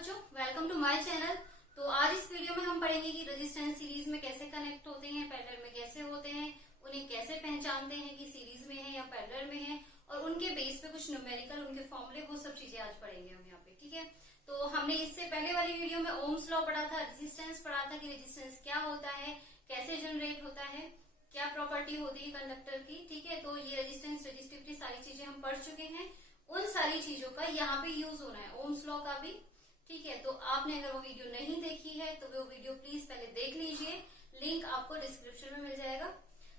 बच्चों, welcome to my channel. तो आज इस वीडियो में हम पढ़ेंगे कि रेजिस्टेंस सीरीज में कैसे कनेक्ट होते हैं, पैरेलल में कैसे होते हैं, उन्हें कैसे पहचानते हैं कि सीरीज में है या पैरेलल में है, और उनके बेस पे कुछ न्यूमेरिकल, उनके फॉर्मूले, वो सब चीजें आज पढ़ेंगे हम यहाँ पे। ठीक है, तो हमने इससे पहले वाली वीडियो में ओम्स लॉ पढ़ा था, रेजिस्टेंस पढ़ा था कि रेजिस्टेंस क्या होता है, कैसे जनरेट होता है, क्या प्रॉपर्टी होती है कंडक्टर की। ठीक है, तो ये रेजिस्टेंस, रेजिस्टिविटी, सारी चीजें हम पढ़ चुके हैं। उन सारी चीजों का यहाँ पे यूज होना है, ओम्स लॉ का भी। ठीक है, तो आपने अगर वो वीडियो नहीं देखी है तो वो वीडियो प्लीज पहले देख लीजिए, लिंक आपको डिस्क्रिप्शन में मिल जाएगा।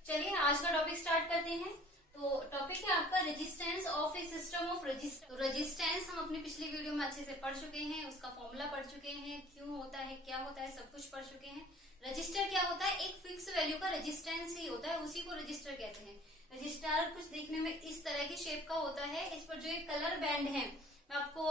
चलिए आज का टॉपिक स्टार्ट करते हैं। तो टॉपिक है आपका resistance of A system of register. Resistance हम अपनी पिछली वीडियो में अच्छे से पढ़ चुके हैं, उसका फॉर्मूला पढ़ चुके हैं, क्यों होता है, क्या होता है, सब कुछ पढ़ चुके हैं। रजिस्टर क्या होता है? एक फिक्स वैल्यू का रेजिस्टेंस ही होता है, उसी को रजिस्टर कहते हैं। रजिस्टर कुछ देखने में इस तरह की शेप का होता है। इस पर जो एक कलर बैंड है, मैं आपको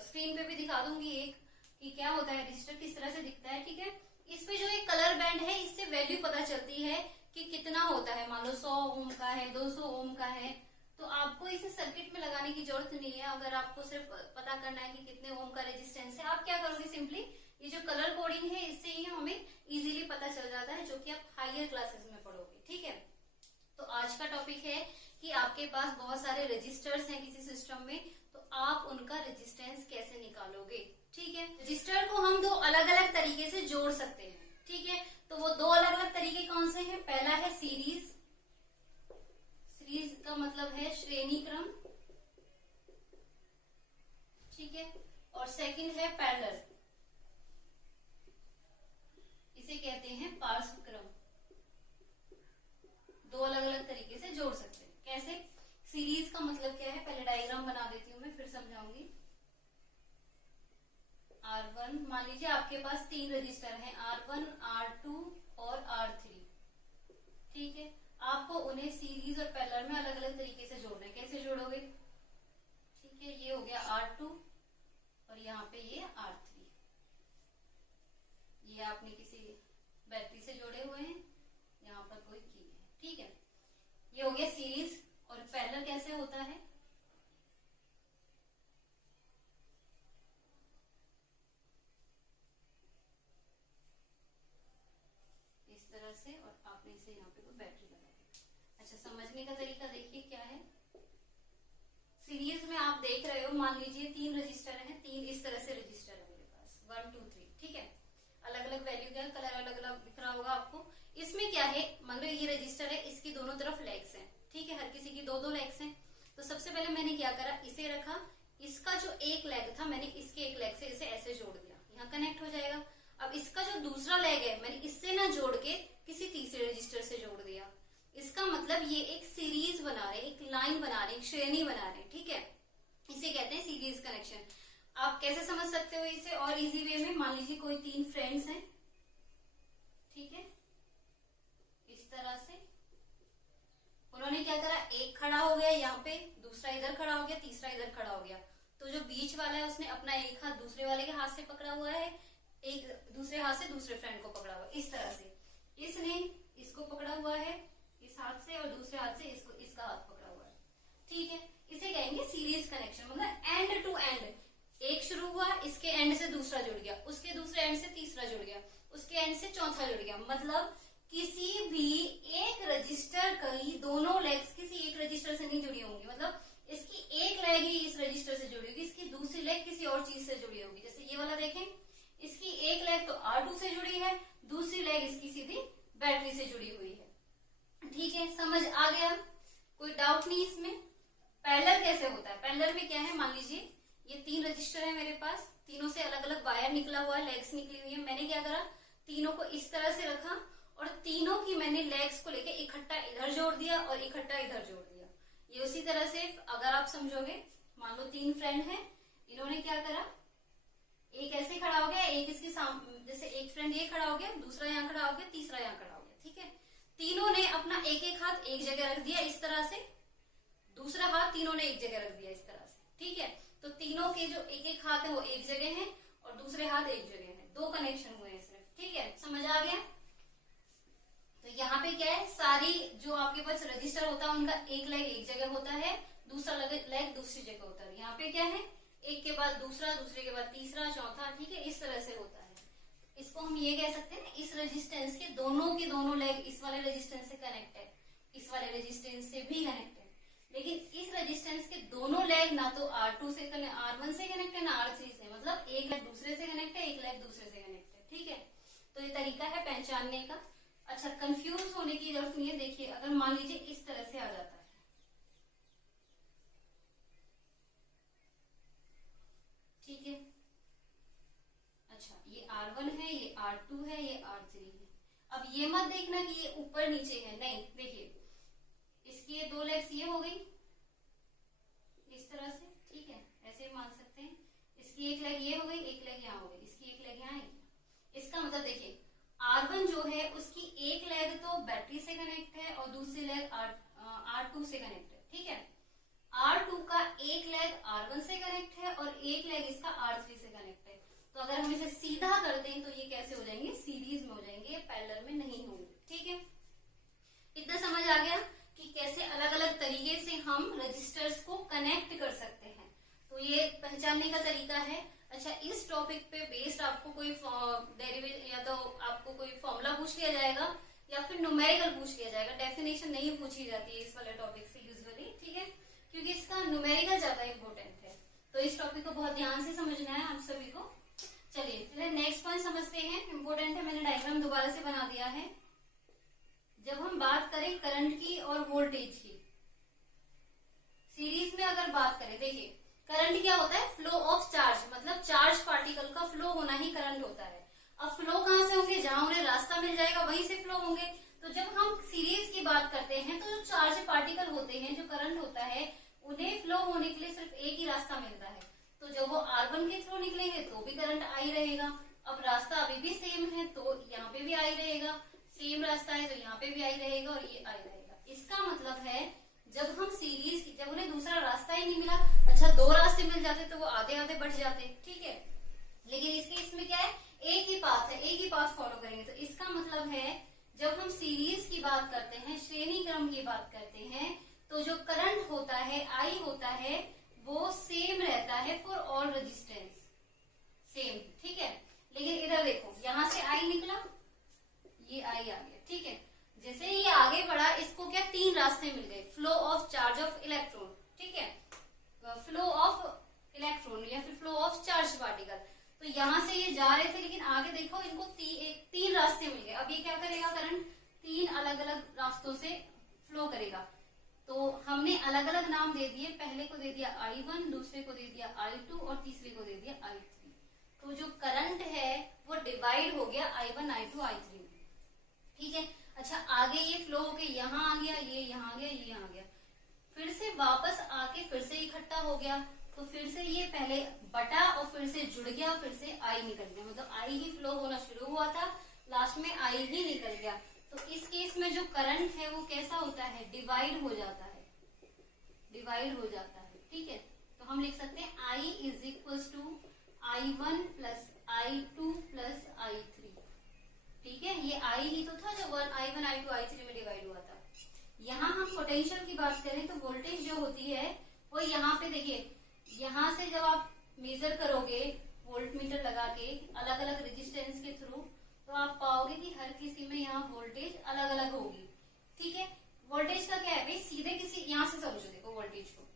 स्क्रीन पे भी दिखा दूंगी एक कि क्या होता है, रजिस्टर किस तरह से दिखता है। ठीक है, इस पे जो एक कलर बैंड है, इससे वैल्यू पता चलती है कि कितना होता है। मान लो 100 ओम का है, 200 ओम का है, तो आपको इसे सर्किट में लगाने की जरूरत नहीं है। अगर आपको सिर्फ पता करना है कि कितने ओम का रेजिस्टेंस है, आप क्या करोगे, सिंपली ये जो कलर कोडिंग है इससे ही हमें इजीली पता चल जाता है, जो कि आप हायर क्लासेस में पढ़ोगे। ठीक है, तो आज का टॉपिक है कि आपके पास बहुत सारे रजिस्टर्स हैं किसी सिस्टम में, तो आप उनका रेजिस्टेंस कैसे निकालोगे। ठीक है, रजिस्टर को हम दो अलग अलग तरीके से जोड़ सकते हैं। ठीक है, तो वो दो अलग अलग तरीके कौन से हैं? पहला है सीरीज। सीरीज का मतलब है श्रेणी क्रम। ठीक है, और सेकंड है पैरेलल, इसे कहते हैं पार्श्व क्रम। दो अलग अलग तरीके से जोड़ सकते हैं। कैसे? सीरीज का मतलब क्या है, पहले डायग्राम बना देती हूँ मैं, फिर समझाऊंगी। R1, मान लीजिए आपके पास 3 रजिस्टर हैं, R1, R2 और R3। ठीक है, आपको उन्हें सीरीज और पैरेलल में अलग अलग तरीके से जोड़ना है। कैसे जोड़ोगे? ठीक है, ये हो गया R2 और यहाँ पे ये R3। ये आपने किसी बैटरी से जोड़े हुए हैं, यहाँ पर कोई की है। ठीक है, ये हो गया सीरीज। और पैरेलल कैसे होता है? इस तरह से, और आपने इसे यहाँ पे कोई बैटरी लगा दी। अच्छा, समझने का तरीका देखिए क्या है। सीरीज में आप देख रहे हो, मान लीजिए 3 रजिस्टर हैं, 3 इस तरह से रजिस्टर है मेरे पास, 1 2 3। ठीक है, अलग अलग वैल्यू का कलर अलग अलग दिख रहा होगा आपको। इसमें क्या है, मान लो ये रजिस्टर है, इसकी दोनों तरफ लेग्स हैं। ठीक है, हर किसी की 2-2 लेग्स हैं। तो सबसे पहले मैंने क्या करा, इसे रखा, इसका जो एक लेग था मैंने इसके एक लेग से इसे ऐसे जोड़ दिया, यहाँ कनेक्ट हो जाएगा। अब इसका जो दूसरा लेग है मैंने इससे ना जोड़ के किसी तीसरे रजिस्टर से जोड़ दिया। इसका मतलब ये एक सीरीज बना रहे, एक लाइन बना रहे, एक श्रेणी बना रहे। ठीक है, इसे कहते हैं सीरीज कनेक्शन। आप कैसे समझ सकते हो इसे और इजी वे में? मान लीजिए कोई 3 फ्रेंड्स हैं। ठीक है, इस तरह से उन्होंने क्या करा, एक खड़ा हो गया यहाँ पे, दूसरा इधर खड़ा हो गया, तीसरा इधर खड़ा हो गया। तो जो बीच वाला है उसने अपना एक हाथ दूसरे वाले के हाथ से पकड़ा हुआ है, एक दूसरे हाथ से दूसरे फ्रेंड को पकड़ा हुआ है। इस तरह से इसने इसको पकड़ा हुआ है इस हाथ से, और दूसरे हाथ से इसका हाथ पकड़ा हुआ है। ठीक है, इसे कहेंगे सीरीज कनेक्शन। मतलब एंड टू एंड, एक शुरू हुआ, इसके एंड से दूसरा जुड़ गया, उसके दूसरे एंड से तीसरा जुड़ गया, उसके एंड से चौथा जुड़ गया। मतलब किसी भी एक रजिस्टर की दोनों लेग्स किसी एक रजिस्टर से नहीं जुड़ी होंगी। मतलब इसकी एक लेग ही इस रजिस्टर से जुड़ी होगी, इसकी दूसरी लेग किसी और चीज से जुड़ी होगी। जैसे ये वाला देखें, इसकी एक लेग तो R2 से जुड़ी है, दूसरी लेग इसकी सीधी बैटरी से जुड़ी हुई है। ठीक है, समझ आ गया? कोई डाउट नहीं इसमें। पैरेलल कैसे होता है? पैरेलल में क्या है, मान लीजिए ये 3 रजिस्टर है मेरे पास, तीनों से अलग अलग वायर निकला हुआ है, लेग्स निकली हुई है। मैंने क्या करा, तीनों को इस तरह से रखा और तीनों की मैंने लेग्स को लेके इकट्ठा इधर जोड़ दिया और इकट्ठा इधर जोड़ दिया। ये उसी तरह से अगर आप समझोगे, मान लो 3 फ्रेंड हैं, इन्होंने क्या करा, एक ऐसे खड़ा हो गया, एक इसके सामने, जैसे एक फ्रेंड ये खड़ा हो गया, दूसरा यहाँ खड़ा हो गया, तीसरा यहाँ खड़ा हो गया। ठीक है, तीनों ने अपना एक एक हाथ एक जगह रख दिया इस तरह से, दूसरा हाथ तीनों ने एक जगह रख दिया इस तरह से। ठीक है, तो तीनों के जो एक एक हाथ है वो एक जगह है और दूसरे हाथ एक जगह है, 2 कनेक्शन हुए हैं सिर्फ। ठीक है, समझ आ गया? तो यहाँ पे क्या है, सारी जो आपके पास रजिस्टर होता है उनका एक लेग एक जगह होता है, दूसरा लेग दूसरी जगह होता है। यहाँ पे क्या है, एक के बाद दूसरा, दूसरे के बाद तीसरा, चौथा, ठीक है, इस तरह से होता है। इसको हम ये कह सकते हैं ना, इस रेजिस्टेंस के दोनों लेग इस वाले रेजिस्टेंस से कनेक्ट है, इस वाले रेजिस्टेंस से भी कनेक्ट है, लेकिन इस रेजिस्टेंस के दोनों लेग ना तो R1 से कनेक्ट है ना R3 से, मतलब एक लेग दूसरे से कनेक्ट है, एक लेग दूसरे से कनेक्ट है, ठीक है। तो ये तरीका है पहचानने का। अच्छा, कंफ्यूज होने की जरूरत नहीं है। देखिए, अगर मान लीजिए इस तरह से आ जाता है, ठीक है। अच्छा, ये R1 है, ये R2 है, ये R3 है। अब ये मत देखना कि ये ऊपर नीचे है, नहीं, देखिए इसकी ये दो लेग्स ये हो गई इस तरह से, ठीक है, ऐसे मान सकते हैं। इसकी एक लेग ये हो गई, एक लेग यहाँ हो गई, इसकी एक लेग यहाँ आएगी। इसका मतलब देखिए R1 जो है उसकी एक लेग तो बैटरी से कनेक्ट है और दूसरी लेग R2 से कनेक्ट है, ठीक है। R2 का एक लेग R1 से कनेक्ट है और एक लेग इसका R3 से कनेक्ट है। तो अगर हम इसे सीधा कर दें तो ये कैसे हो जाएंगे, सीरीज में हो जाएंगे, पैरेलल में नहीं होंगे, ठीक है। इतना समझ आ गया कि कैसे अलग अलग तरीके से हम रजिस्टर्स को कनेक्ट कर सकते हैं। तो ये पहचानने का तरीका है। अच्छा, इस टॉपिक पे बेस्ड आपको कोई डेरिवेटिव या तो आपको कोई फॉर्मूला पूछ लिया जाएगा या फिर न्यूमेरिकल पूछ लिया जाएगा। डेफिनेशन नहीं पूछी जाती है इस वाले टॉपिक से यूजुअली, ठीक है, क्योंकि इसका न्यूमेरिकल ज्यादा इंपॉर्टेंट है। तो इस टॉपिक को बहुत ध्यान से समझना है आप सभी को। चलिए नेक्स्ट पॉइंट समझते हैं, इंपॉर्टेंट है। मैंने डायग्राम दोबारा से बना दिया है। जब हम बात करें करंट की और वोल्टेज की, सीरीज में अगर बात करें, देखिए करंट क्या होता है, फ्लो ऑफ चार्ज, मतलब चार्ज पार्टिकल का फ्लो होना ही करंट होता है। अब फ्लो कहां से होंगे, जहां उन्हें रास्ता मिल जाएगा वहीं से फ्लो होंगे। तो जब हम सीरीज की बात करते हैं तो जो चार्ज पार्टिकल होते हैं, जो करंट होता है, उन्हें फ्लो होने के लिए सिर्फ एक ही रास्ता मिलता है। तो जब वो R1 के थ्रू निकलेंगे तो भी करंट आई रहेगा। अब रास्ता अभी भी सेम है तो यहाँ पे भी आई रहेगा, सेम रास्ता है तो यहाँ पे भी आई रहेगा और ये आई रहेगा। इसका मतलब है जब हम सीरीज की, जब उन्हें दूसरा रास्ता ही नहीं मिला, अच्छा दो रास्ते मिल जाते तो वो आधे आधे बढ़ जाते, ठीक है, लेकिन इसके इसमें क्या है, एक ही पाथ है, एक ही पाथ फॉलो करेंगे। तो इसका मतलब है जब हम सीरीज की बात करते हैं, श्रेणी क्रम की बात करते हैं, तो जो करंट होता है, आई होता है, वो सेम रहता है फॉर ऑल रेजिस्टेंस, सेम, ठीक है। लेकिन इधर देखो, यहां से आई निकला, ये आई आ गया, ठीक है। जैसे ये आगे बढ़ा, इसको क्या तीन रास्ते मिल गए, flow of charge of electron, ठीक है, फ्लो ऑफ इलेक्ट्रॉन या फिर फ्लो ऑफ चार्ज पार्टिकल। तो यहां से ये जा रहे थे, लेकिन आगे देखो इनको तीन रास्ते मिल गए। अब ये क्या करेगा, करंट तीन अलग अलग रास्तों से फ्लो करेगा। तो हमने अलग अलग नाम दे दिए, पहले को दे दिया I1, दूसरे को दे दिया I2 और तीसरे को दे दिया I3। तो जो करंट है वो डिवाइड हो गया I1, I2, I3 में, ठीक है। अच्छा, आगे ये फ्लो होके यहाँ आ गया, ये यहाँ आ गया, ये यहाँ आ गया, फिर से वापस आके फिर से इकट्ठा हो गया। तो फिर से ये पहले बटा और फिर से जुड़ गया, फिर से आई निकल गया, मतलब आई ही फ्लो होना शुरू हुआ था, लास्ट में आई ही निकल गया। तो इस केस में जो करंट है वो कैसा होता है, डिवाइड हो जाता है, डिवाइड हो जाता है, ठीक है। तो हम लिख सकते हैं I is equal to I1 plus I2 plus I3, ठीक है। ये I ही तो था जो I1, I2, I3 में डिवाइड हुआ था। यहाँ हम पोटेंशियल की बात करें तो वोल्टेज जो होती है वो यहाँ पे देखिए, यहाँ से जब आप मेजर करोगे वोल्ट मीटर लगा के अलग अलग रेजिस्टेंस के थ्रू, तो आप पाओगे कि हर किसी में यहाँ वोल्टेज अलग अलग होगी, ठीक है। वोल्टेज का क्या है भाई, सीधे किसी यहाँ से समझो, देखो वोल्टेज को,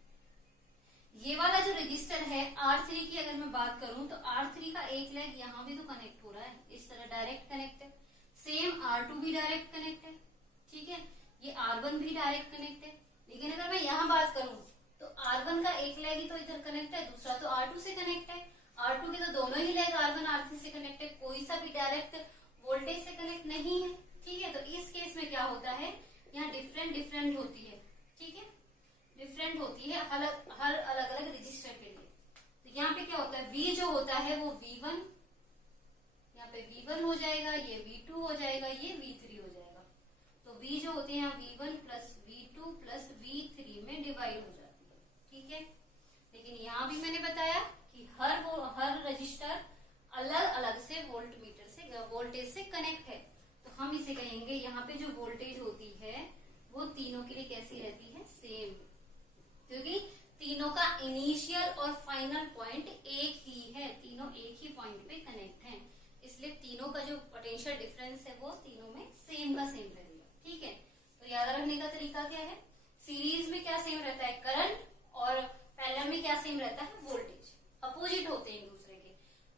ये वाला जो रजिस्टर है R3 की अगर मैं बात करूं तो R3 का एक लेग यहाँ भी तो कनेक्ट हो रहा है, इस तरह डायरेक्ट कनेक्ट है। सेम R2 भी डायरेक्ट कनेक्ट है, ठीक है। ये R1 भी डायरेक्ट कनेक्ट है। लेकिन अगर मैं यहाँ बात करूं तो R1 का एक लेग ही तो इधर कनेक्ट है, दूसरा तो R2 से कनेक्ट है। R2 के तो दोनों ही लेग R1, R3 से कनेक्ट है, कोई सा भी डायरेक्ट वोल्टेज से कनेक्ट नहीं है, ठीक है। तो इस केस में क्या होता है, यहाँ डिफरेंट होती है, ठीक है, डिफरेंट होती है हर अलग अलग रजिस्टर के लिए। तो यहाँ पे क्या होता है, V जो होता है वो V1, यहाँ पे V1 हो जाएगा, ये V2 हो जाएगा, ये V3 हो जाएगा। तो V जो होते हैं यहाँ V1 plus V2 plus V3 में डिवाइड हो जाती है, ठीक है। लेकिन यहाँ भी मैंने बताया कि हर रजिस्टर अलग अलग से वोल्ट मीटर से वोल्टेज से कनेक्ट है। तो हम इसे कहेंगे यहाँ पे जो वोल्टेज होती है वो तीनों के लिए कैसी रहती है, सेम, क्योंकि तीनों का इनिशियल और फाइनल पॉइंट एक ही है, तीनों एक ही पॉइंट पे कनेक्ट हैं, इसलिए तीनों का जो पोटेंशियल डिफरेंस है वो तीनों में सेम का सेम रहेगा। ठीक है, तो याद रखने का तरीका क्या है, सीरीज में क्या सेम रहता है, करंट, और पैरेलल में क्या सेम रहता है, वोल्टेज। अपोजिट होते हैं एक दूसरे के।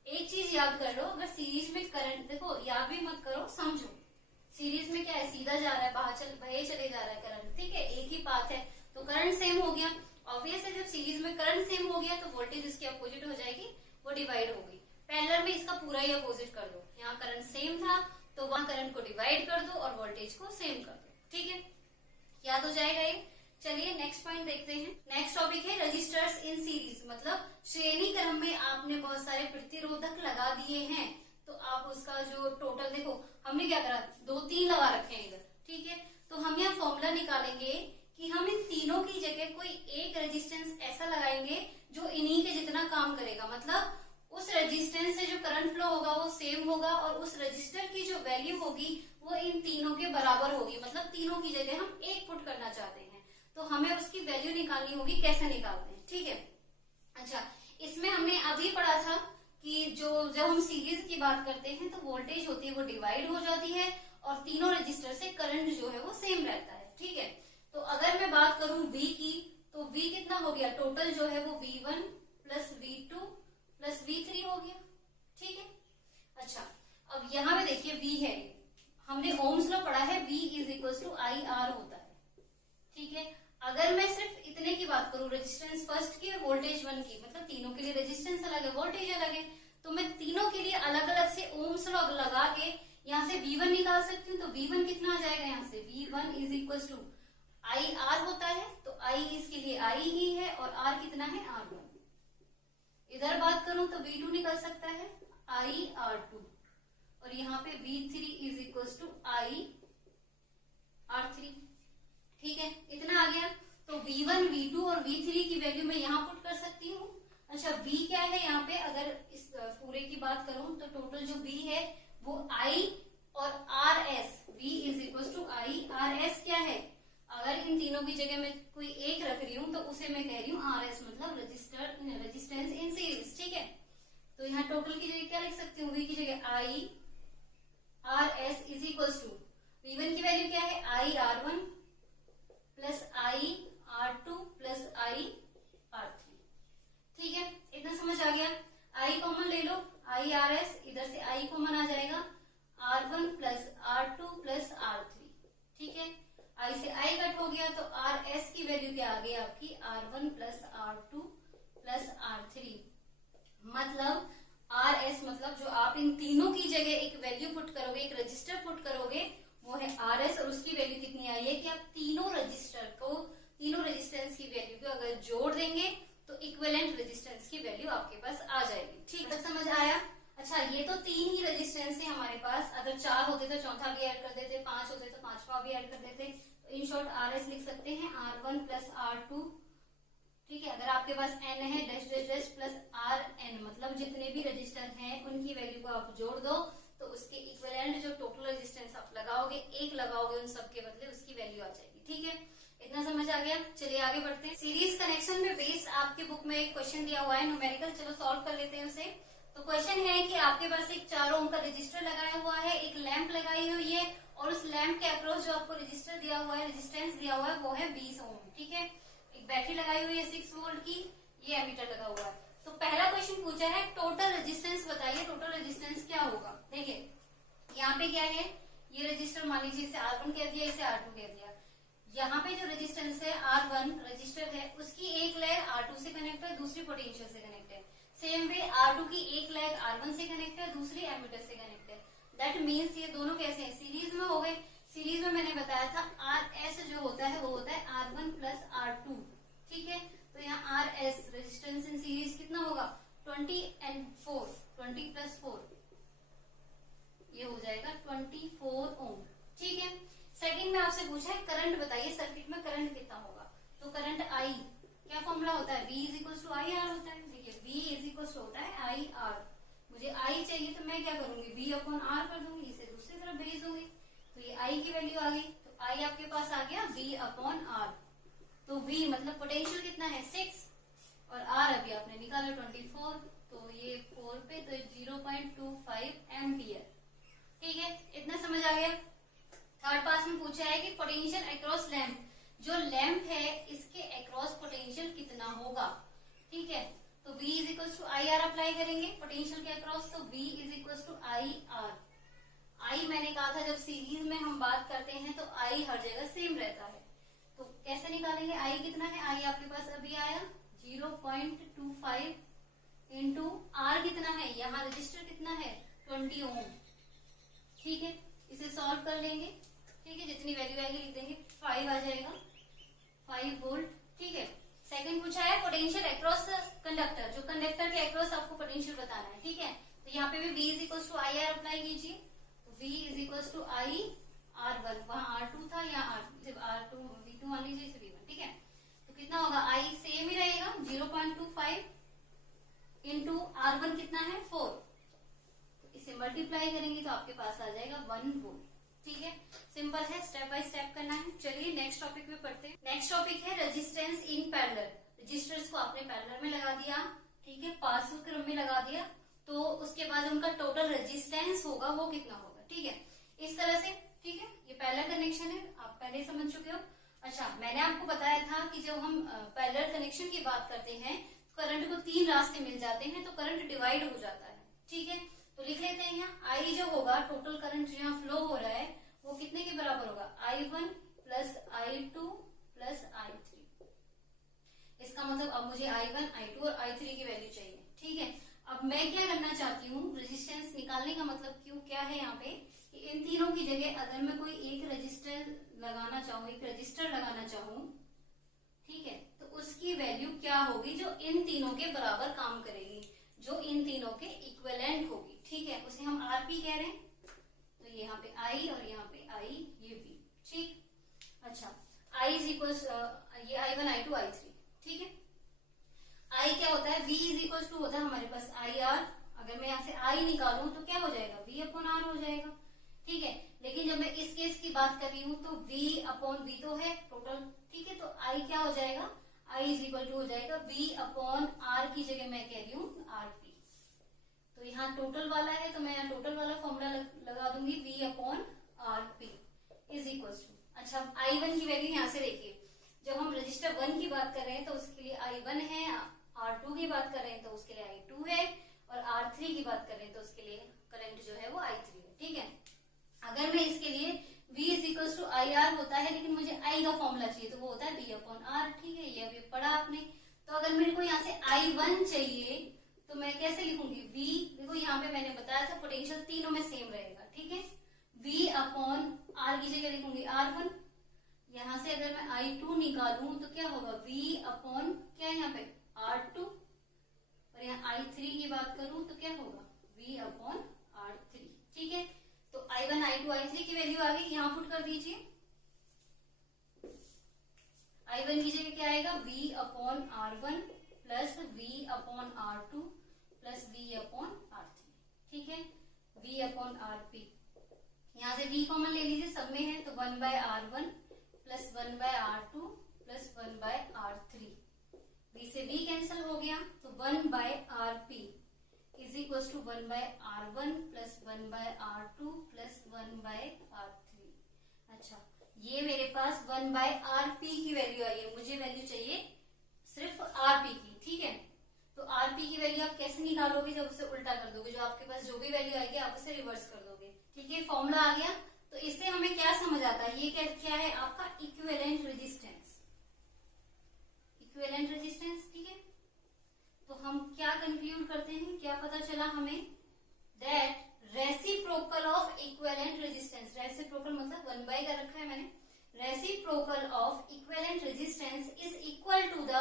एक चीज याद कर लो, अगर सीरीज में करंट, देखो याद भी मत करो, समझो, सीरीज में क्या है, सीधा जा रहा है, बाहर चले जा रहा है करंट, ठीक है, एक ही पाथ है, तो करंट सेम हो गया। ऑब्वियस है, जब सीरीज में करंट सेम हो गया तो वोल्टेज इसकी अपोजिट हो जाएगी, वो डिवाइड होगी। पैरेलल में इसका पूरा ही अपोजिट कर दो, यहाँ करंट सेम था तो वहां करंट को डिवाइड कर दो और वोल्टेज को सेम कर दो। ठीक है, याद हो जाएगा ये। चलिए नेक्स्ट पॉइंट देखते हैं। नेक्स्ट टॉपिक है रजिस्टर्स इन सीरीज, मतलब श्रेणी क्रम में आपने बहुत सारे प्रतिरोधक लगा दिए हैं, तो आप उसका जो टोटल देखो, हमने क्या करा, 2-3 लगा रखे हैं इधर। ठीक है, तो हम यहाँ फॉर्मूला निकालेंगे कि हम इन तीनों की जगह कोई एक रेजिस्टेंस ऐसा लगाएंगे जो इन्हीं के जितना काम करेगा, मतलब उस रेजिस्टेंस से जो करंट फ्लो होगा वो सेम होगा और उस रजिस्टर की जो वैल्यू होगी वो इन तीनों के बराबर होगी, मतलब तीनों की जगह हम एक पुट करना चाहते हैं तो हमें उसकी वैल्यू निकालनी होगी। कैसे निकालते हैं, ठीक है। अच्छा, इसमें हमने अभी पढ़ा था कि जब हम सीरीज की बात करते हैं तो वोल्टेज होती है वो डिवाइड हो जाती है और तीनों रजिस्टर से करंट जो है वो सेम रहता है। ठीक है, तो अगर मैं बात करूं V की, तो V कितना हो गया, टोटल जो है वो V1 plus V2 plus V3 हो गया। ठीक है, अच्छा अब यहाँ पे देखिए V है, हमने ओम्स लॉ पढ़ा है, V is equal to IR होता है। ठीक है, अगर मैं सिर्फ इतने की बात करूं, रेजिस्टेंस फर्स्ट की और वोल्टेज 1 की, मतलब तीनों के लिए रेजिस्टेंस अलग है, वोल्टेज अलग है, तो मैं तीनों के लिए अलग अलग से ओम्स लॉ लगा के यहाँ से V1 निकाल सकती हूँ। तो V1 कितना आ जाएगा, यहाँ से V1 is equal to IR होता है, तो I इसके लिए I ही है और R कितना है, R1। इधर बात करूं तो V2 निकल सकता है IR2 और यहाँ पे V3 is equal to IR3। ठीक है, इतना आ गया। तो V1, V2 और V3 की वैल्यू मैं यहाँ पुट कर सकती हूँ। अच्छा, V क्या है यहाँ पे, अगर इस पूरे की बात करूं तो टोटल जो V है वो I और RS, V is equal to IRS क्या है, अगर इन तीनों की जगह मैं कोई एक रख रही हूँ तो उसे मैं कह रही हूँ RS, मतलब रेजिस्टेंस इन सीरीज। ठीक है, तो यहाँ टोटल की जगह क्या लिख सकती हूँ, V की जगह IRS is equal to V1 की वैल्यू क्या है, IR1 plus IR2 plus IR3। ठीक है, इतना समझ आ गया। I कॉमन ले लो, IRS, इधर से I कॉमन आ जाएगा, R1 plus R2 plus R3। ठीक है, I से I कट हो गया तो RS की वैल्यू क्या आ गई आपकी, R1 plus R2 plus R3। मतलब RS मतलब जो आप इन तीनों की जगह एक वैल्यू पुट करोगे, एक रजिस्टर पुट करोगे, वो है RS और उसकी वैल्यू कितनी आई है कि आप तीनों रजिस्टर को, तीनों रेजिस्टेंस की वैल्यू को अगर जोड़ देंगे तो इक्विवेलेंट रेजिस्टेंस की वैल्यू आपके पास आ जाएगी। ठीक है, समझ आया। अच्छा, ये तो 3 ही रेजिस्टेंस है हमारे पास, अगर 4 होते तो चौथा भी ऐड कर देते, 5 होते तो 5वां भी ऐड कर देते, तो इन शॉर्ट RS लिख सकते हैं R1 प्लस R2। ठीक है, अगर आपके पास N है, dash dash dash plus RN, मतलब जितने भी रजिस्टर हैं उनकी वैल्यू को आप जोड़ दो तो उसके इक्विवेलेंट जो टोटल रेजिस्टेंस आप लगाओगे, एक लगाओगे उन सब के बदले, उसकी वैल्यू आ जाएगी। ठीक है, इतना समझ आ गया। चलिए आगे बढ़ते हैं। सीरीज कनेक्शन में बेस्ड आपके बुक में एक क्वेश्चन दिया हुआ है न्यूमेरिकल, चलो सॉल्व कर लेते हैं उसे। तो क्वेश्चन है कि आपके पास एक 4 ओम का रजिस्टर लगाया हुआ है, एक लैंप लगाई हुई है और उस लैंप के अक्रॉस जो आपको रजिस्टर दिया हुआ है, रेजिस्टेंस दिया हुआ है वो है 20 ओम। ठीक है, एक बैटरी लगाई हुई है 6 वोल्ट की, ये एमीटर लगा हुआ है। तो पहला क्वेश्चन पूछा है टोटल रेजिस्टेंस बताइए, टोटल रेजिस्टेंस क्या होगा। देखिए यहाँ पे क्या है, ये रजिस्टर मान लीजिए इसे R1 कह दिया, इसे R2 कह दिया। यहाँ पे जो रेजिस्टेंस है R1 रजिस्टर है, उसकी एक लेग R2 से कनेक्ट है, दूसरी पोटेंशियल से कनेक्ट है। सेम वे R2 की एक लेग R1 से कनेक्ट है, दूसरी एमीटर से कनेक्ट है। दैट मीन्स ये दोनों कैसे हैं, सीरीज में हो गए। सीरीज में मैंने बताया था RS जो होता है वो होता है R1 प्लस R2। ठीक है, तो यहाँ RS रेजिस्टेंस इन सीरीज कितना होगा, 20 and 4, 20 प्लस 4 ये हो जाएगा 24 ओम। ठीक है, सेकंड में आपसे पूछा है करंट बताइए, सर्किट में करंट कितना होगा। तो करंट I क्या फॉर्मूला होता है, V is equal to IR होता है। देखिए V इज इक्वल टू होता है IR, मुझे I चाहिए तो मैं क्या करूंगी, V अपॉन R कर दूंगी, इसे दूसरी तरफ भेज दूंगी, तो ये I की वैल्यू आ गई। तो I आपके पास आ गया V अपॉन R। तो V मतलब पोटेंशियल कितना है 6, और आर अभी आपने निकाला 24, तो ये 4 पे तो 0.25 एम्पियर। ठीक है, इतना समझ आ गया। थर्ड पास में पूछा है कि पोटेंशियल अक्रॉस लैंप, जो लैंप है इसके अक्रॉस पोटेंशियल कितना होगा। ठीक है, तो V is equal to I R apply करेंगे पोटेंशियल के अक्रॉस, तो V is equal to I R. I मैंने कहा था जब सीरीज में हम बात करते हैं तो आई हर जगह सेम रहता है, तो कैसे निकालेंगे। आई कितना है, आई आपके पास अभी आया 0.25 इंटू आर कितना है, यहाँ रजिस्टर कितना है 20 ओम। ठीक है, इसे सॉल्व कर लेंगे। ठीक है, जितनी वैल्यू आएगी लिख देंगे, 5 आ जाएगा, 5 वोल्ट। ठीक है, सेकंड पूछा है पोटेंशियल अक्रॉस कंडक्टर, जो कंडक्टर के अक्रॉस आपको पोटेंशियल बताना है। ठीक है, तो यहाँ पे भी V is equal to I R apply कीजिए, तो V is equal to I R1, वहां R2 था, यहाँ R2 V2 मान लीजिए, इसे V1। ठीक है, तो कितना होगा, I सेम ही रहेगा 0.25 इंटू R1 कितना है 4, तो इसे मल्टीप्लाई करेंगे तो आपके पास आ जाएगा 1 वोल्ट। ठीक है, सिंपल है, स्टेप बाय स्टेप करना है। चलिए नेक्स्ट टॉपिक में पढ़ते हैं। नेक्स्ट टॉपिक है रेजिस्टेंस इन पैरेलल। रजिस्टर्स को आपने पैरेलल में लगा दिया, ठीक है, पार्श्व क्रम में लगा दिया, तो उसके बाद उनका टोटल रेजिस्टेंस होगा वो कितना होगा। ठीक है, इस तरह से। ठीक है, ये पैरेलल कनेक्शन है, आप पहले समझ चुके हो। अच्छा, मैंने आपको बताया था कि जब हम पैरेलल कनेक्शन की बात करते हैं तो करंट को 3 रास्ते मिल जाते हैं, तो करंट डिवाइड हो जाता है। ठीक है, तो लिख लेते हैं यहाँ आई जो होगा, टोटल करंट जो यहाँ फ्लो हो रहा है वो कितने के बराबर होगा, I1 plus I2 plus I3। इसका मतलब अब मुझे I1, I2 और I3 की वैल्यू चाहिए। ठीक है, अब मैं क्या करना चाहती हूँ, रेजिस्टेंस निकालने का मतलब क्यों क्या है यहाँ पे कि इन तीनों की जगह अगर मैं कोई एक रजिस्टर लगाना चाहूँ, एक रजिस्टर लगाना चाहूँ, ठीक है, तो उसकी वैल्यू क्या होगी जो इन तीनों के बराबर काम करेगी, जो इन तीनों के इक्विवेलेंट होगी। ठीक है, उसे हम आरपी कह रहे हैं, तो यहाँ पे आई और यहाँ पे आई, ये वी। ठीक, अच्छा, आई इज इक्वल ये I1, I2, I3। ठीक है, आई क्या होता है, V इज इक्वल टू होता है हमारे पास आई आर। अगर मैं यहाँ से आई निकालूं तो क्या हो जाएगा, V अपॉन आर हो जाएगा। ठीक है, लेकिन जब मैं इस केस की बात कर रही हूँ तो V अपॉन V तो है टोटल। ठीक है, तो आई क्या हो जाएगा, आई इज इक्वल टू हो जाएगा V अपॉन आर की जगह मैं कह रही हूँ आरपी। तो यहाँ टोटल वाला है तो मैं यहाँ टोटल वाला फॉर्मूला लगा दूंगी, V upon R P is equal to. अच्छा, I1 की वैल्यू यहाँ से देखिए, जब हम रजिस्टर 1 की बात कर रहे हैं तो उसके लिए I1 है, R2 की बात कर रहे हैं तो उसके लिए I2 है, और R3 की बात कर रहे हैं तो उसके लिए करंट जो है वो I3 है। ठीक है, अगर मैं इसके लिए V is equal to I R होता है, लेकिन मुझे I का फॉर्मूला चाहिए तो वो होता है V अपॉन आर। ठीक है, ये अभी पढ़ा आपने। तो अगर मेरे को यहाँ से I1 चाहिए तो मैं कैसे लिखूंगी, V, देखो यहाँ पे मैंने बताया था पोटेंशियल तीनों में सेम रहेगा। ठीक है, V अपॉन आर की जगह लिखूंगी R1। यहाँ से अगर मैं I2 निकालूं तो क्या होगा, V अपॉन क्या है यहाँ पे R2, और यहाँ I3 की बात करूं तो क्या होगा, V अपॉन R3। ठीक है, तो I1, I2, I3 की वैल्यू आ गई, यहाँ पुट कर दीजिए। I1 की जगह क्या आएगा, V upon R1 plus V upon R2 plus V upon R3। ठीक है, V अपॉन RP, यहाँ से V कॉमन ले लीजिए, सब में है, तो 1/R1 plus 1/R2 plus 1/R3। V से V कैंसिल हो गया, तो 1/RP is equal to 1/R1 plus 1/R2 plus 1/R3। अच्छा, ये मेरे पास 1/RP की वैल्यू आई है, मुझे वैल्यू चाहिए सिर्फ RP की। ठीक है, तो RP की वैल्यू आप कैसे निकालोगे, जब उसे उल्टा कर दोगे, जो आपके पास जो भी वैल्यू आएगी आप उसे रिवर्स कर दोगे। ठीक है, फॉर्मूला आ गया। तो इससे हमें क्या समझ आता है, ये क्या है आपका इक्विवेलेंट रेजिस्टेंस, इक्विवेलेंट रेजिस्टेंस। ठीक है, तो हम क्या कंक्लूड करते हैं, क्या पता चला हमें, that reciprocal of equivalent resistance, reciprocal मतलब 1 का रखा है मैंने, reciprocal of equivalent resistance is equal to the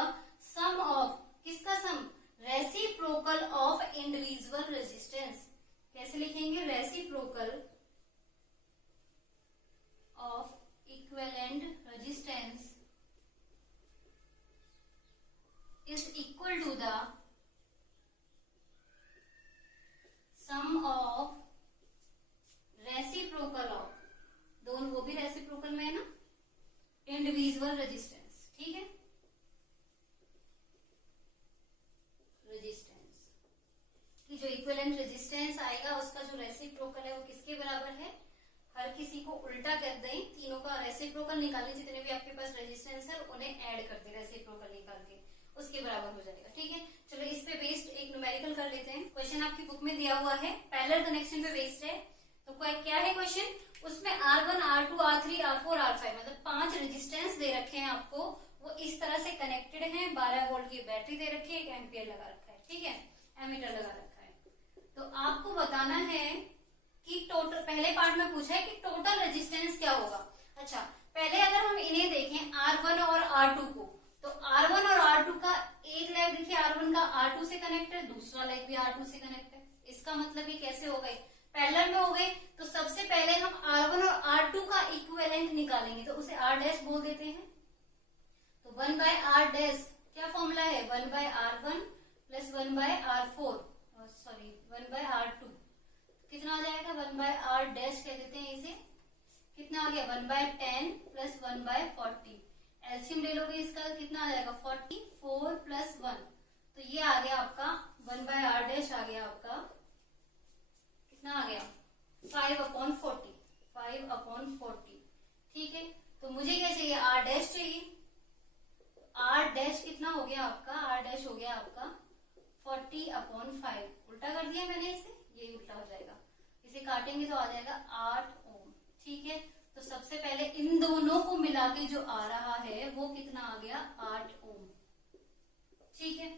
sum of, किसका sum, reciprocal of individual resistance. कैसे लिखेंगे, reciprocal of equivalent resistance is equal to the sum of reciprocal of, दोनों वो भी रेसिप्रोकल में है ना, इंडिविजुअल रेजिस्टेंस। ठीक है, रेजिस्टेंस आएगा उसका जो रेसिप्रोकल है वो किसके बराबर है, हर किसी को उल्टा कर दें, तीनों का रेसिप्रोकल निकालें, जितने भी आपके पास रेजिस्टेंस है उन्हें ऐड कर दें रेसिप्रोकल निकाल के, उसके बराबर हो जाएगा। ठीक है, चलो इस पे बेस्ड एक न्यूमेरिकल कर लेते हैं। क्वेश्चन आपकी बुक में दिया हुआ है, पैरेलल कनेक्शन पे बेस्ड है। तो क्या है क्वेश्चन, उसमें R1, R2, R3, R4, R5 मतलब 5 रेजिस्टेंस दे रखे हैं आपको, वो इस तरह से कनेक्टेड हैं, 12 वोल्ट की बैटरी दे रखी है, 1 एम्पियर लगा रखा है, ठीक है, एमीटर लगा रखा है। तो आपको बताना है कि टोटल, पहले पार्ट में पूछा है कि टोटल रेजिस्टेंस क्या होगा। अच्छा, पहले अगर हम इन्हें देखें R1 और R2 को, तो R1 और R2 का एक लेग देखिए, R1 का R2 से कनेक्ट है, दूसरा लेग भी R2 से कनेक्ट है। इसका मतलब ये कैसे हो गए, पैरेलल में हो गए। तो सबसे पहले हम R1 और R2 का इक्विवेलेंट निकालेंगे, तो उसे R डैश बोल देते हैं। तो 1/R डैश क्या फॉर्मूला है, 1/R1 plus 1/R4, sorry 1/R2, कितना आ जाएगा 1/R डैश कह देते हैं इसे, कितना आ गया 1/10 प्लस 1/40। एलसीएम ले लोगे इसका कितना आ जाएगा 44 प्लस 1, तो ये आ गया आपका 1/R डैश आ गया आपका, कितना आ गया 5/40, 5/40। ठीक है, तो मुझे क्या चाहिए, R डैश चाहिए। R डैश कितना हो गया आपका, R डैश हो गया आपका 40/5, उल्टा कर दिया मैंने इसे, ये उल्टा हो जाएगा, इसे काटेंगे तो आ जाएगा 8 ओम। ठीक है, तो सबसे पहले इन दोनों को मिला के जो आ रहा है वो कितना आ गया 8 ओम। ठीक है,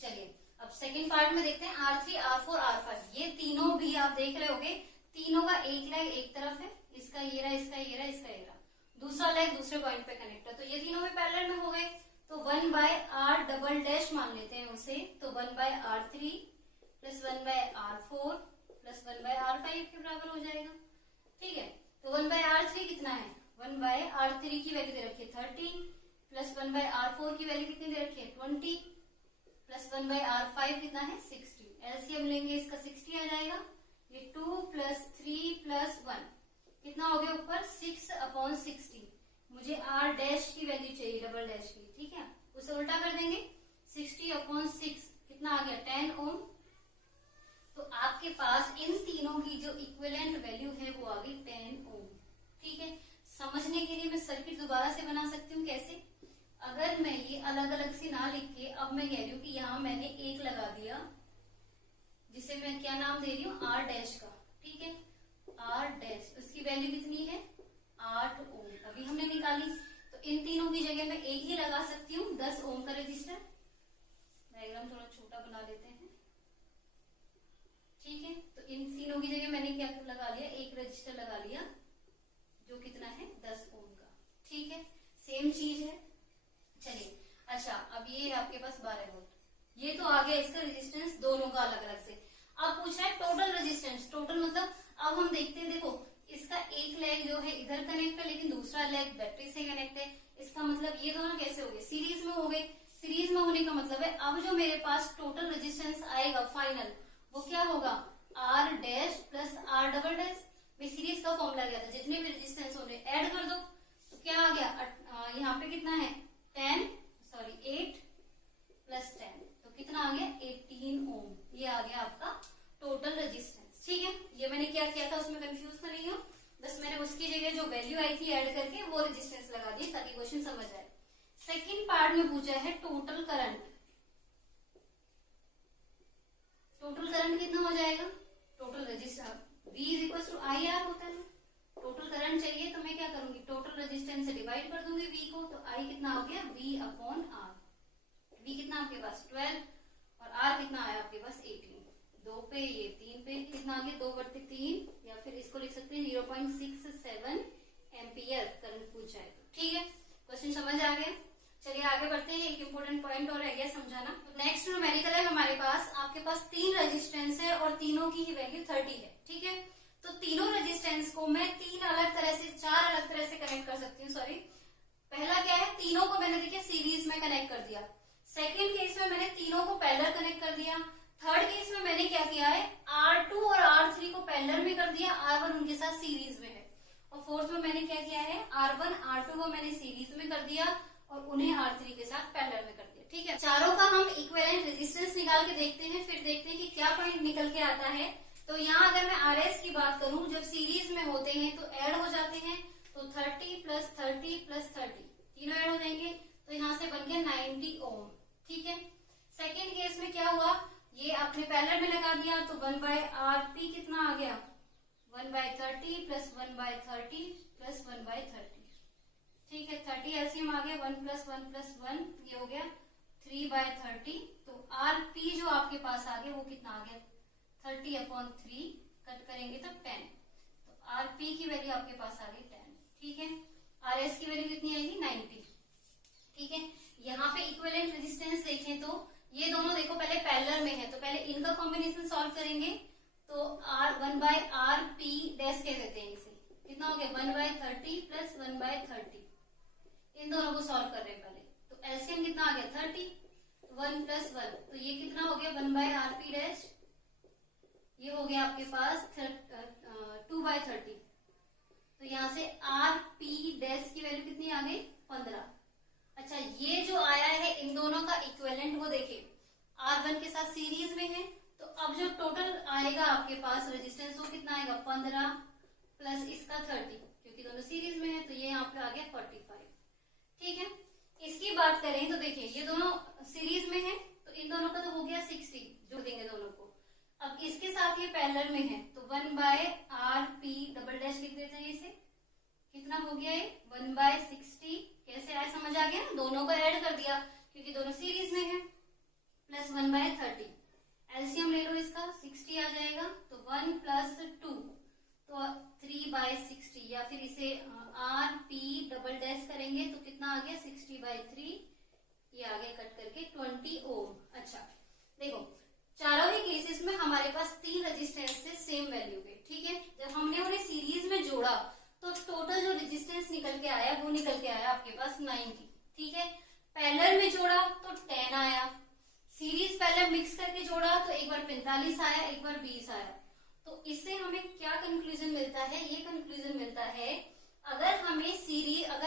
चलिए अब सेकंड पार्ट में देखते हैं R3, R4, R5। ये तीनों भी आप देख रहे होगे, तीनों का एक लेग एक तरफ है, इसका ये रहा, इसका ये रहा, इसका ये रहा, दूसरा लेग दूसरे पॉइंट पे कनेक्ट है, तो ये तीनों भी पैरेलल में हो गए। तो 1/R डबल डैश मान लेते हैं उसे, तो 1/R3 plus 1/R4 plus 1/R5 के बराबर हो जाएगा। ठीक है, तो 1/R3 कितना है, 1/R3 की वैल्यू दे रखी है 30 प्लस 1/R4 की वैल्यू कितनी दे रखी है 20 प्लस 1/R5 कितना है 60। एलसीएम लेंगे इसका 60 आ जाएगा, ये 2 प्लस 3 प्लस 1 कितना हो गया ऊपर 6/60। मुझे R डैश की वैल्यू चाहिए डबल डैश की, ठीक है, उसे उल्टा कर देंगे, 60/6 कितना आ गया 10 ओम। तो आपके पास इन तीनों की जो इक्विवेलेंट वैल्यू है वो आ गई 10 ओम। ठीक है, समझने के लिए मैं सर्किट दोबारा से बना सकती हूँ, कैसे, अगर मैं ये अलग अलग से ना लिख के, अब मैं कह रही हूँ कि यहाँ मैंने एक लगा दिया, जिसे मैं क्या नाम दे रही हूँ R डैश का। ठीक है, R डैश, उसकी वैल्यू कितनी है 8 ओम, अभी हमने निकाली। तो इन तीनों की जगह मैं एक ही लगा सकती हूँ 10 ओम का रजिस्टर। डायग्राम थोड़ा छोटा बना लेते हैं। ठीक है, तो इन तीनों की जगह मैंने क्या लगा लिया, एक रजिस्टर लगा लिया जो कितना है 10 ओम का। ठीक है, सेम चीज है। चलिए, अच्छा अब ये आपके पास 12 वोल्ट, ये तो आ गया इसका रेजिस्टेंस दोनों का अलग अलग से। अब पूछ रहा है टोटल रेजिस्टेंस, टोटल मतलब अब हम देखते हैं, देखो इसका एक लेग जो है इधर कनेक्ट है, लेकिन दूसरा लेग बैटरी से कनेक्ट है, इसका मतलब ये दोनों कैसे हो गए, सीरीज में हो गए। सीरीज में होने का मतलब है अब जो मेरे पास टोटल रेजिस्टेंस आएगा फाइनल, वो क्या होगा R dash plus R double dash. Series का फॉर्मूला क्या था, जितने भी रेजिस्टेंस हो रहे ऐड कर दो, तो क्या आ गया, यहाँ पे कितना है 8 प्लस 10, तो कितना आ गया 18 ओम। ये आ गया आपका टोटल रेजिस्टेंस। ठीक है, ये मैंने क्या किया था उसमें कंफ्यूज तो नहीं हो, बस मैंने उसकी जगह जो वैल्यू आई थी ऐड करके वो रेजिस्टेंस लगा दी ताकि क्वेश्चन समझ आए। सेकंड पार्ट में पूछा है टोटल करंट। टोटल करंट कितना हो जाएगा, total resistance V is equal to IR होता है ना, टोटल करंट चाहिए तो मैं क्या करूंगी टोटल रेजिस्टेंस से डिवाइड कर दूंगी V को, तो I कितना हो गया V/R। V कितना आपके पास 12 और R कितना आया आपके पास 18, 2 पे ये 3 पे कितना आ गया 2/3, या फिर इसको लिख सकते हैं 0.67 एम्पियर करंट पूछा है। ठीक है, क्वेश्चन समझ आ गया। चलिए आगे बढ़ते हैं, एक इम्पोर्टेंट पॉइंट और रह गया समझाना। नेक्स्ट न्यूमेरिकल है हमारे पास, आपके पास 3 रेजिस्टेंस है और तीनों की ही वैल्यू 30 है। ठीक है, तो तीनों रेजिस्टेंस को मैं 4 अलग तरह से कनेक्ट कर सकती हूँ। सॉरी, पहला क्या है, तीनों को मैंने देखिए सीरीज में कनेक्ट कर दिया। सेकेंड केस में मैंने तीनों को पैरेलल कनेक्ट कर दिया। थर्ड केस में मैंने क्या किया है, R2 और R3 को पैरेलल में कर दिया, R1 उनके साथ सीरीज में है। और फोर्थ में मैंने क्या किया है, R1 R2 को मैंने सीरीज में कर दिया और उन्हें R3 के साथ पैरेलल में कर दिया। ठीक है, चारों का हम इक्विवेलेंट रेजिस्टेंस निकाल के देखते हैं, फिर देखते हैं कि क्या पॉइंट निकल के आता है। तो यहाँ अगर मैं RS की बात करूं, जब सीरीज में होते हैं तो ऐड हो जाते हैं, तो 30 प्लस 30 प्लस 30 तीनों ऐड हो जाएंगे, तो यहाँ से बन गया 90 ओम। ठीक है, सेकेंड केस में क्या हुआ, ये आपने पैरेलल में लगा दिया, तो 1/RP कितना आ गया, 1/30 प्लस 1/30 प्लस 1/30। ठीक है, 30 एलसीएम आ गया, 1 प्लस 1 प्लस 1 ये हो गया 3/30। तो RP जो आपके पास आ गया वो कितना आ गया, 30/3, कट करेंगे तो 10, तो RP की वैल्यू आपके पास आ गई 10। ठीक है, RS की वैल्यू कितनी आएगी, 90। ठीक है, यहाँ पे इक्विवेलेंट रेजिस्टेंस देखें तो ये दोनों देखो पहले पैरेलल में है, तो पहले इनका कॉम्बिनेशन सॉल्व करेंगे, तो 1/RP डैश कह देते हैं इसे, कितना हो गया 1/30 प्लस 1/30, इन दोनों को सॉल्व कर रहे हैं पहले, तो एलसीएम कितना आ गया 30, 1 प्लस 1, तो ये कितना हो गया 1/RP डैश, ये हो गया आपके पास 2/30। तो यहाँ से RP डैश की वैल्यू कितनी आ गई 15। अच्छा, ये जो आया है इन दोनों का इक्विवेलेंट वो देखिए, R1 के साथ सीरीज में है, तो अब जो टोटल आएगा आपके पास रेजिस्टेंस वो कितना आएगा 15 प्लस इसका 30, क्योंकि दोनों सीरीज में है, तो ये यहाँ पे आ गया 45। ठीक है, इसकी बात करें तो देखिए ये दोनों सीरीज में है, तो इन दोनों का तो हो गया 60, जोड़ देंगे दोनों को। अब इसके साथ ये पैरेलल में है, तो 1/RP डबल डैश लिख देते हैं, इसे कितना हो गया ये 1/60, कैसे आया समझ आ गया, दोनों को ऐड कर दिया क्योंकि दोनों सीरीज में है, प्लस 1/30, एलसीएम ले लो इसका 60 आ जाएगा, तो 1 प्लस 2 तो 3/60, या फिर इसे RP डबल डैश करेंगे तो कितना आ गया 60/3, ये आ गया कट करके 20 ओम। अच्छा देखो, चारों ही केसेस में हमारे पास 3 रेजिस्टेंस से सेम वैल्यू के। ठीक है, जब हमने उन्हें सीरीज में जोड़ा तो टोटल जो रेजिस्टेंस निकल के आया वो निकल के आया आपके पास 90। ठीक है, पैरेलल में जोड़ा तो 10 आया, सीरीज पैरेलल मिक्स करके जोड़ा तो एक बार 45 आया, एक बार 20 आया। तो इससे हमें क्या कंक्लूजन मिलता है, ये कंक्लूजन मिलता है अगर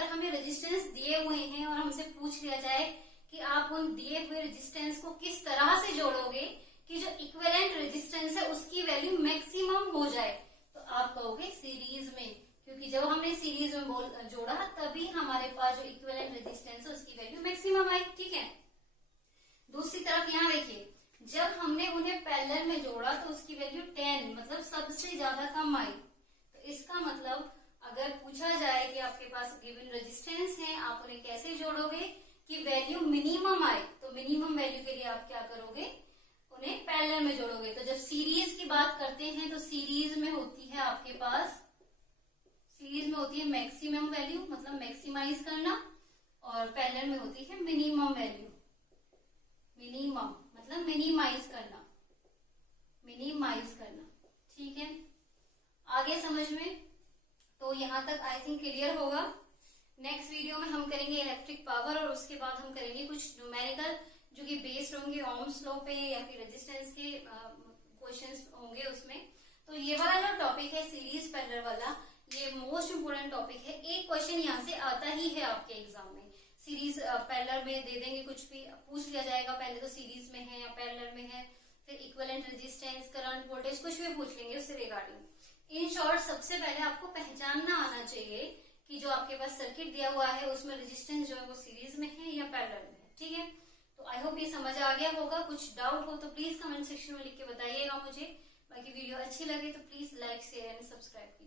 हमें रेजिस्टेंस दिए हुए हैं और हमसे पूछ लिया जाए कि आप उन दिए हुए रेजिस्टेंस को किस तरह से जोड़ोगे कि जो इक्विवेलेंट रेजिस्टेंस है उसकी वैल्यू मैक्सिमम हो जाए, तो आप कहोगे सीरीज में, क्योंकि जब हमने सीरीज में जोड़ा तभी हमारे पास जो इक्विवेलेंट रेजिस्टेंस है उसकी वैल्यू मैक्सिमम आई। ठीक है, दूसरी तरफ यहाँ देखिए, जब हमने उन्हें पैरेलल में जोड़ा तो उसकी वैल्यू 10 मतलब सबसे ज्यादा कम आई। तो इसका मतलब अगर पूछा जाए कि आपके पास गिवन रेजिस्टेंस है, आप उन्हें कैसे जोड़ोगे कि वैल्यू मिनिमम आए, तो मिनिमम वैल्यू के लिए आप क्या करोगे, उन्हें पैरेलल में जोड़ोगे। तो जब सीरीज की बात करते हैं तो सीरीज में होती है आपके पास, सीरीज में होती है मैक्सिमम वैल्यू मतलब मैक्सिमाइज करना, और पैरेलल में होती है मिनिमम वैल्यू, मिनिमम मतलब मिनिमाइज करना, मिनिमाइज करना। ठीक है, आगे समझ में, तो यहाँ तक आई थिंक क्लियर होगा। नेक्स्ट वीडियो में हम करेंगे इलेक्ट्रिक पावर, और उसके बाद हम करेंगे कुछ न्यूमेरिकल जो कि बेस्ड होंगे ओम्स लॉ पे या फिर रेजिस्टेंस के क्वेश्चंस होंगे उसमें। तो ये वाला जो टॉपिक है सीरीज पैरेलल वाला, ये मोस्ट इम्पोर्टेंट टॉपिक है, एक क्वेश्चन यहाँ से आता ही है आपके एग्जाम में। सीरीज पैरेलल में दे देंगे, कुछ भी पूछ लिया जाएगा, पहले तो सीरीज में है या पैरेलल में है, फिर इक्विवेलेंट रेजिस्टेंस, करंट, वोल्टेज, कुछ भी पूछ लेंगे उससे रिगार्डिंग। इन शॉर्ट सबसे पहले आपको पहचानना आना चाहिए कि जो आपके पास सर्किट दिया हुआ है उसमें रेजिस्टेंस जो है वो सीरीज में है या पैरेलल में है। ठीक है, तो आई होप ये समझ आ गया होगा। कुछ डाउट हो तो प्लीज कमेंट सेक्शन में लिख के बताइएगा मुझे। बाकी वीडियो अच्छी लगे तो please like, share and subscribe कीजिए।